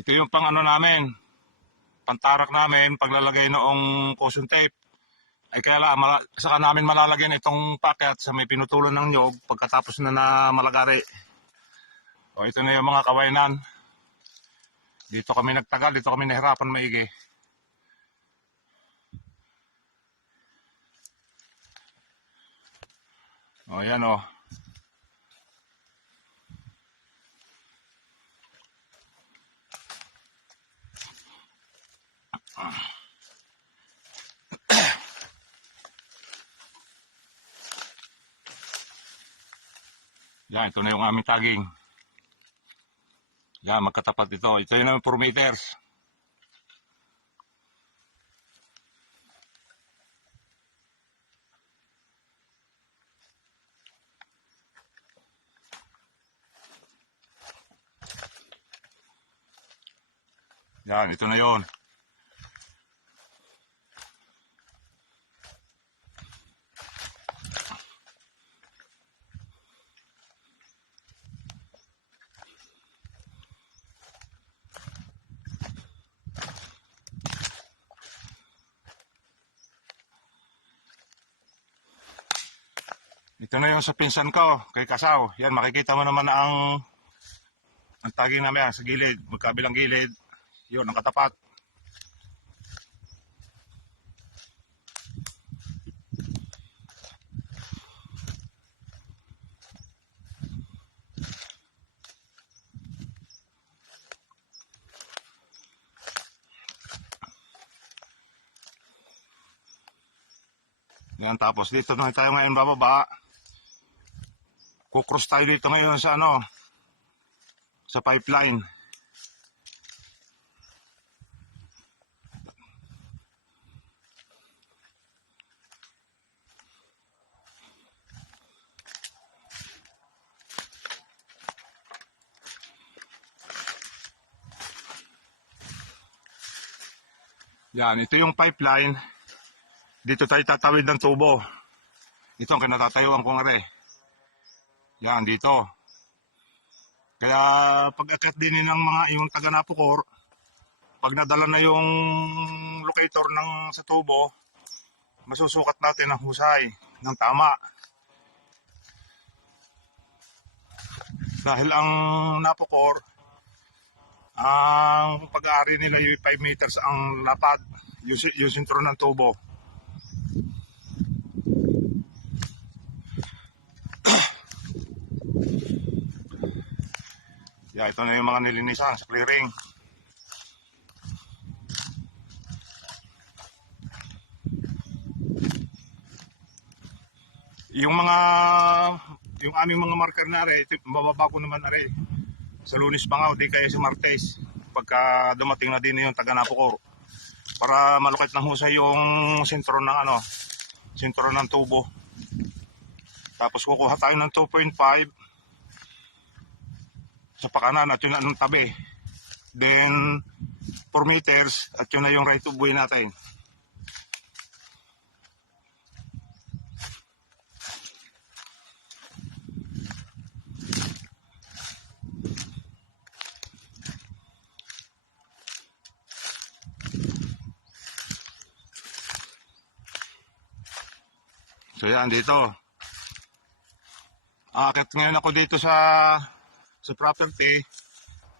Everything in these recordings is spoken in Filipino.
Ito yung pang ano namin, pantarak namin, paglalagay noong caution tape. Ay kaya lang, saka namin malalagyan itong packet sa may pinutulan ng nyog pagkatapos na malagari. O ito na yung mga kawainan. Dito kami nagtagal, dito kami nahirapan maigi. O yan o. Yan, ito na yung aming tagging. Yan, magkatapat ito. Ito yun ang 4 meters. Yan, ito na yun. Ito na yung sa pinsan ko, kay Kasaw. Yan, makikita mo naman ang tagging namin yan, sa gilid, magkabilang gilid. Yun, ang katapat. Yan, tapos dito na tayo ngayon bababa. Kukross tayo dito ngayon sa ano, sa pipeline. Yan, ito yung pipeline. Dito tayo tatawid ng tubo. Ito ang kinatatayuan kong are. Yan, dito. Kaya pag-akyat din ng mga yung taga Napocor, pag nadala na yung locator ng sa tubo, masusukat natin ang husay ng tama. Dahil ang Napocor, ang pag-aari nila yung 5 meters ang lapad, yung sintro ng tubo. Yeah, ito na yung mga nilinisan sa clearing. Yung aming mga marker na are, ito, bababa ko naman are. Sa Lunes Bangaw, di kaya sa Martes. Pagka dumating na din yung taga Napocor. Para malukit ng husay yung sentro ng ano, sentro ng tubo. Tapos kukuha tayo ng 2.5 sa pakanan at yun anong tabi. Then 4 meters at yun na yung right of way natin. So yan dito. Akit ngayon ako dito sa property.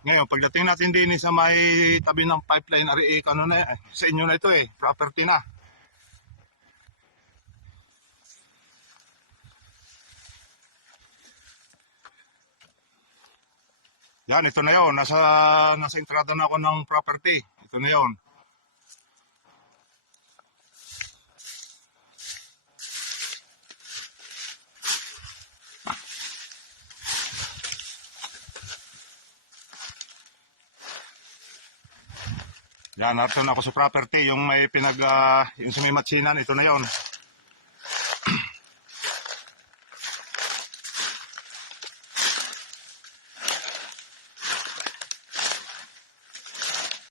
Ngayon, pagdating natin din sa may tabi ng pipeline, ano na, sa inyo na ito property na. Yan, ito na yon. Nasa entrada na ako ng property. Ito na yon. Yan, narito na ako sa property. Yung may yung sa may matsinan, ito na yon.